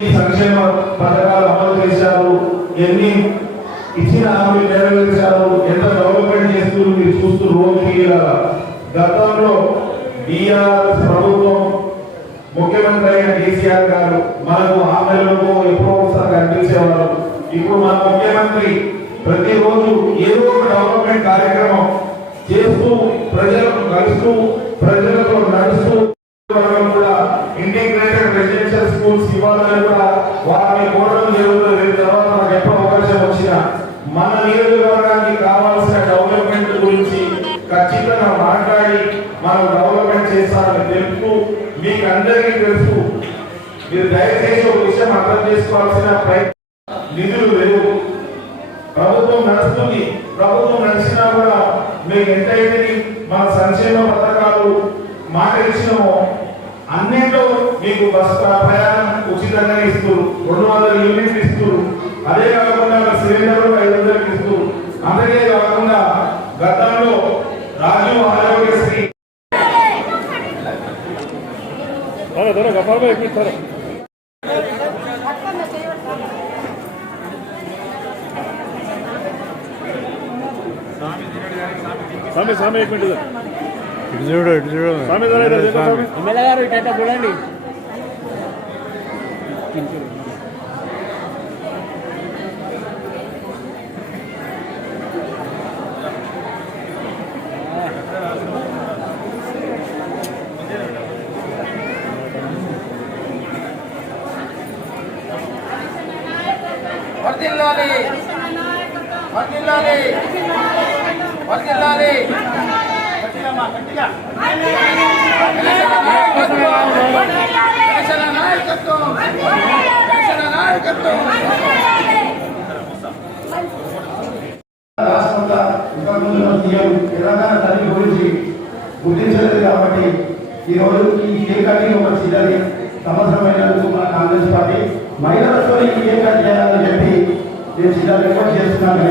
సంక్షేమ పథకాలు అమలు చేశారు. ఎన్ని ఇచ్చిన హామీ నెరవేర్చారు. ఎంత డెవలప్మెంట్ చేస్తున్నారు మీరు చూస్తూ రోజు గతంలో బీఆర్ఎస్ ప్రభుత్వం ముఖ్యమంత్రి అయిన కేసీఆర్ గారు మనకు హామీలకు ఎప్పుడో ఒకసారి కనిపించేవారు. ఇప్పుడు మన ముఖ్యమంత్రి ప్రతిరోజు ఏదో ఒక డెవలప్మెంట్ కార్యక్రమం చేస్తూ ప్రజలకు కలుస్తూ ప్రజలతో నడుస్తూ ఇవ్వాలని కూడా వారిని కోరడం జరుగుతుంది. దీని తర్వాత మనకు ఎప్పుడు అవకాశం వచ్చినా మన నియోజకవర్గానికి కావాల్సిన డెవలప్మెంట్ గురించి ఖచ్చితంగా మాట్లాడి మనం డెవలప్మెంట్ చేస్తామని తెలుపుతూ మీకు అందరికీ తెలుసు మీరు దయచేసి ఒక విషయం అర్థం చేసుకోవాల్సిన ప్రయత్నం నిధులు లేవు. ప్రభుత్వం నడుస్తుంది. ప్రభుత్వం నడిచినా కూడా మీకు ఎంతైతే మన సంక్షేమ పథకాలు మాట ఇచ్చినామో ಮುಂದಿಟ್ಟು ನೀವು ಬಸ್ ಪ್ರಯಾಣ ಉಚಿತನೇ ಇತ್ತು ಒಂದು ಯೂನಿಟ್ ಇತ್ತು ಅದೇ ಕಾರಣಕ್ಕೆ ಸಿಲಿಂಡರ್ ಬಯಲಂದ್ರೆ ಇತ್ತು ಅದಕ್ಕೆ ಕಾರಣ ಗತಾನು ರಾಜು ಆರೋಗ್ಯ ಶ್ರೀ. ಬರ ಬರ ಗಫಾರ್ ಬೈ ಇಕ್ಕಿ ತರ ಸಾಮಿ ಸಾಮಿ ಇಕ್ಕಿ ತರ చూడు చూడు. గారు చూడండి. వర్దిల్లాలి వర్దిల్లాలి వర్దిల్లాలి గుర్తించలేదు కాబట్టి ఈ ఈ కేక్ ఒక చిన్నది సంవత్సరమైనందుకు మన కాంగ్రెస్ పార్టీ మహిళలతో ఈ చేయాలని చెప్పి నేను చిన్న రిపోర్ట్ చేస్తున్నాను